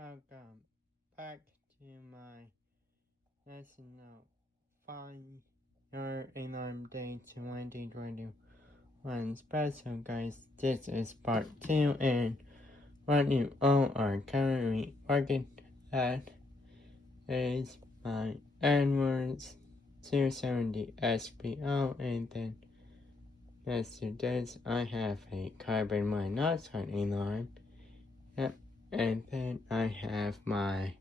Welcome back to my lesson of Fire Alarm Day 2021 special, guys. This is part 2, and what you all are currently working at is my Edwards 270 SPO, and then next to this I have a carbon monoxide alarm. Yep. And then I have my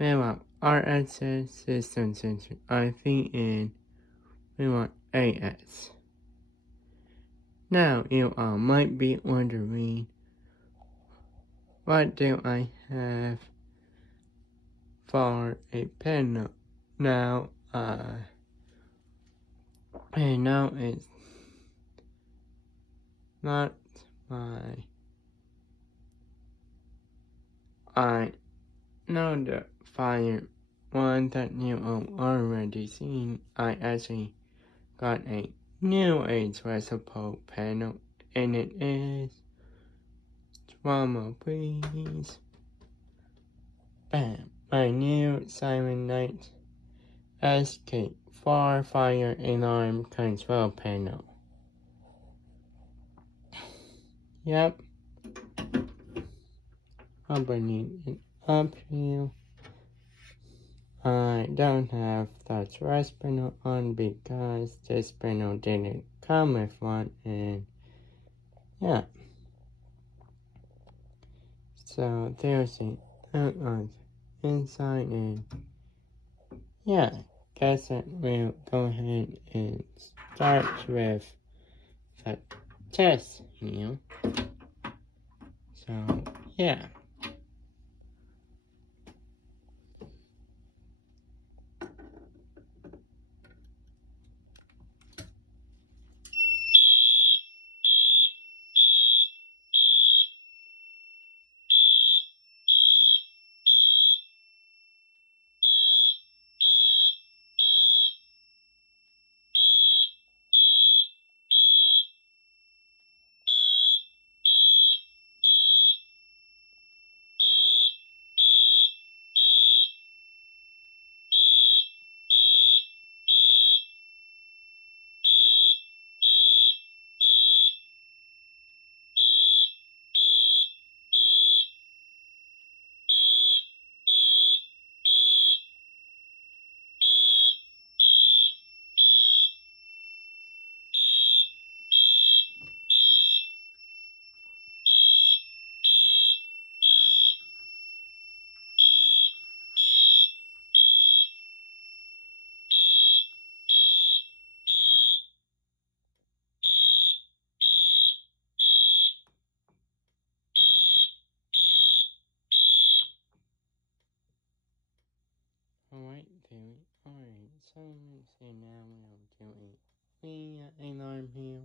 RSS system sensor, I think in AS. Now you all might be wondering, what do I have for a panel? Now, panel is not my, I know the fire one that you all already seen. I actually got a new age recipe panel, and it is drama, please. Bam! My new Silent Night SK4 fire alarm control panel. Yep. Opening it up here. I don't have the trash panel on because this panel didn't come with one, and yeah. So there's a note inside, and yeah, guess that we'll go ahead and start with the test here. So yeah. Alright, so let's see, now we'll do the alarm here.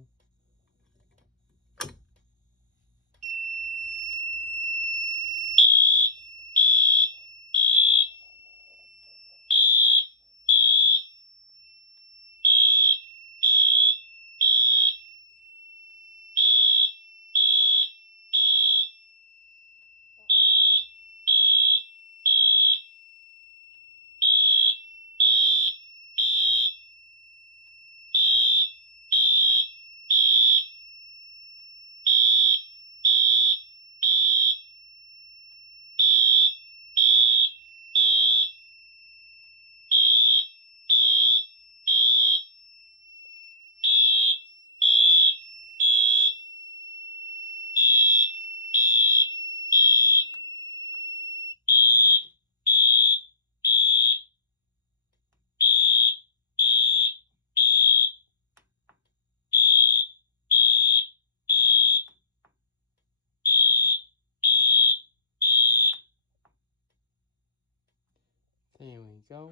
There we go.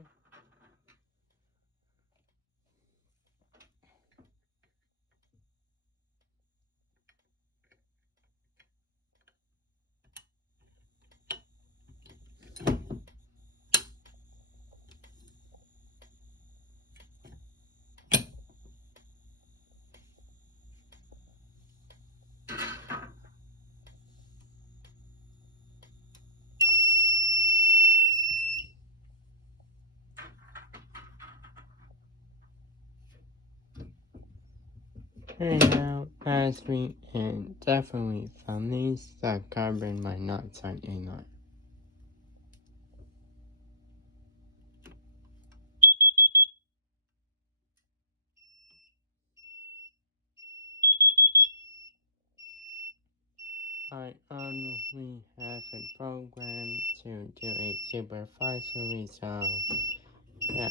turned out last week and definitely found these that carbon monoxide in it. I only have a program to do a supervisory, so yeah.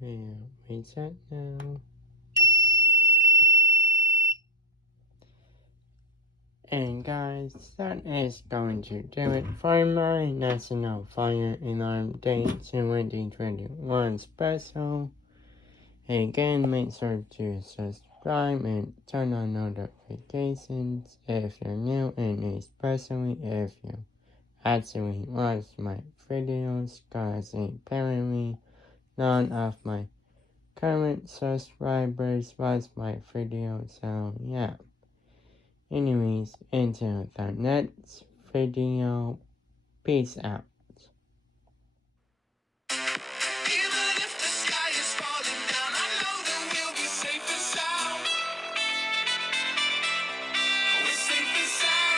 We'll reset now. And guys, that is going to do it for my National Fire Alarm Day 2021 special. Again, make sure to subscribe and turn on notifications if you're new, and especially if you actually watch my videos, cause apparently none of my current subscribers watch my videos, so yeah. Anyways, until the next video, peace out.